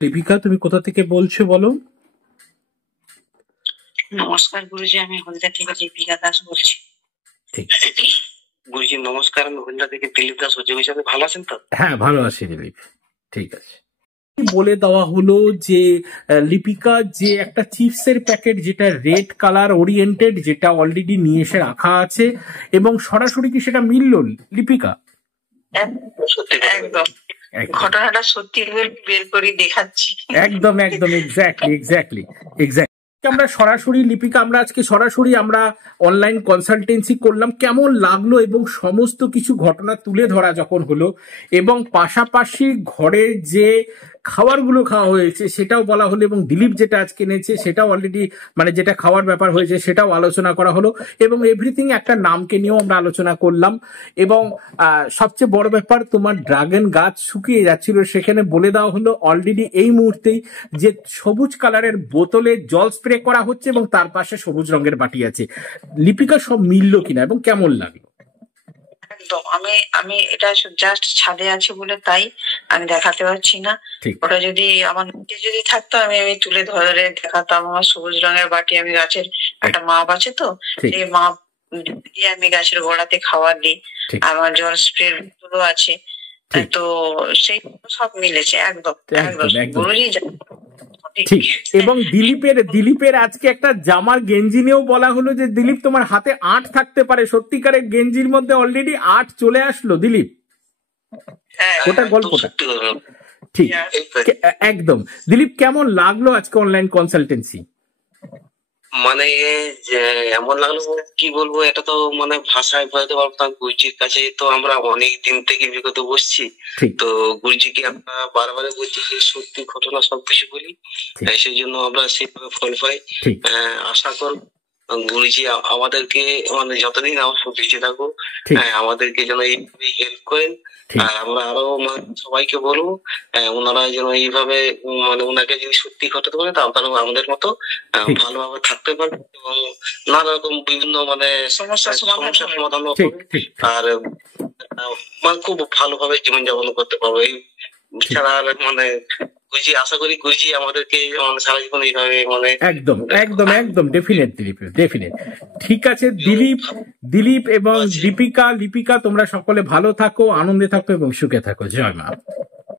লিপিকা, তুমি কোথা থেকে বলছো বলো? নমস্কার গুরুজি, আমি হলদিয়া থেকে লিপিকা দাস বলছি। ঠিক। গুরুজি নমস্কার, আমি হলদিয়া থেকে দিলীপ দাস বলছি। আপনি ভালো আছেন তো? হ্যাঁ, ভালো আছি দিলীপ। ঠিক আছে। বলে দেওয়া হলো যে লিপিকা যে একটা চিপসের প্যাকেট যেটা রেড কালার ওরিয়েন্টেড, যেটা অলরেডি নিয়ে এসে রাখা আছে, এবং সরাসরি কি সেটা মিলল লিপিকা? একদম ঘটনাটা সত্যি বের করে দেখাচ্ছি। একদম একদম এক্স্যাক্টলি। আমরা সরাসরি লিপিকা, আমরা আজকে সরাসরি আমরা অনলাইন কনসালটেন্সি করলাম, কেমন লাগলো এবং সমস্ত কিছু ঘটনা তুলে ধরা যখন হলো, এবং পাশাপাশি ঘরে যে খাবারগুলো খাওয়া হয়েছে সেটাও বলা হলো, এবং দিলীপ যেটা আজকে এনেছে সেটাও অলরেডি মানে যেটা খাওয়ার ব্যাপার হয়েছে সেটাও আলোচনা করা হলো, এবং এভরিথিং একটা নামকে নিয়েও আমরা আলোচনা করলাম। এবং সবচেয়ে বড় ব্যাপার, তোমার ড্রাগন গাছ শুকিয়ে যাচ্ছিল, সেখানে বলে দেওয়া হলো অলরেডি এই মুহূর্তেই যে সবুজ কালারের বোতলে জল স্প্রে করা হচ্ছে এবং তার পাশে সবুজ রঙের বাটি আছে। লিপিকা, সব মিলল কিনা এবং কেমন লাগলো? একদম আমি এটা জাস্ট ছাদে আছে বলে তাই আমি দেখাতে পারছি না। ওটা যদি আমার নিচে যদি থাকতো আমি তুলে ধরে দেখাতাম। আমার সবুজ রঙের বাটি, আমি গাছের একটা মাপ আছে তো, সেই মাপ দিয়ে আমি গাছের গোড়াতে খাবার দিই। আমার জল স্প্রে গুলো আছে, তো সেই সব মিলেছে। একদম গুরুজি ঠিক। এবং দিলীপের আজকে একটা জামার গেঞ্জি নিয়েও বলা হলো যে দিলীপ তোমার হাতে ৮ থাকতে পারে, সত্যিকারের গেঞ্জির মধ্যে অলরেডি ৮ চলে আসলো দিলীপ। ওটা গল্পটা ঠিক। একদম দিলীপ, কেমন লাগলো আজকে অনলাইন কনসালটেন্সি? মানে যে এমন লাগলো, কি বলবো, এটা তো মানে ভাষায় বোঝাতে পারবো না। গুরুজির কাছে তো আমরা অনেক দিন থেকে বিগত বসছি, তো গুরুজিকে আমরা বারবার বলছি যে সত্যি ঘটনা সবকিছু বলি, সেই জন্য আমরা সেভাবে ফল পাই। আশা করব গুরুজি আমাদেরকে মানে যতদিন আমার বেঁচে থাকো আমাদেরকে যেন এইভাবে হেল্প করেন। আর আমরা আরো সবাইকে বলবো ওনারা যেন এইভাবে মানে ওনাকে যদি সত্যি ঘটাতে পারে তাহলে আমাদের মতো ভালোভাবে থাকতে পারবে এবং নানা রকম বিভিন্ন মানে সমস্যার সমাধান হবে, আর মানে খুব ভালোভাবে জীবনযাপন করতে পারবো। এই ছাড়া মানে গুরুজি, আশা করি গুরুজি আমাদেরকে মানে সারা জীবন এইভাবে মানে একদম ডেফিনেট। ঠিক আছে দিলীপ এবং লিপিকা, তোমরা সকলে ভালো থাকো, আনন্দে থাকো এবং সুখে থাকো। জয় মা।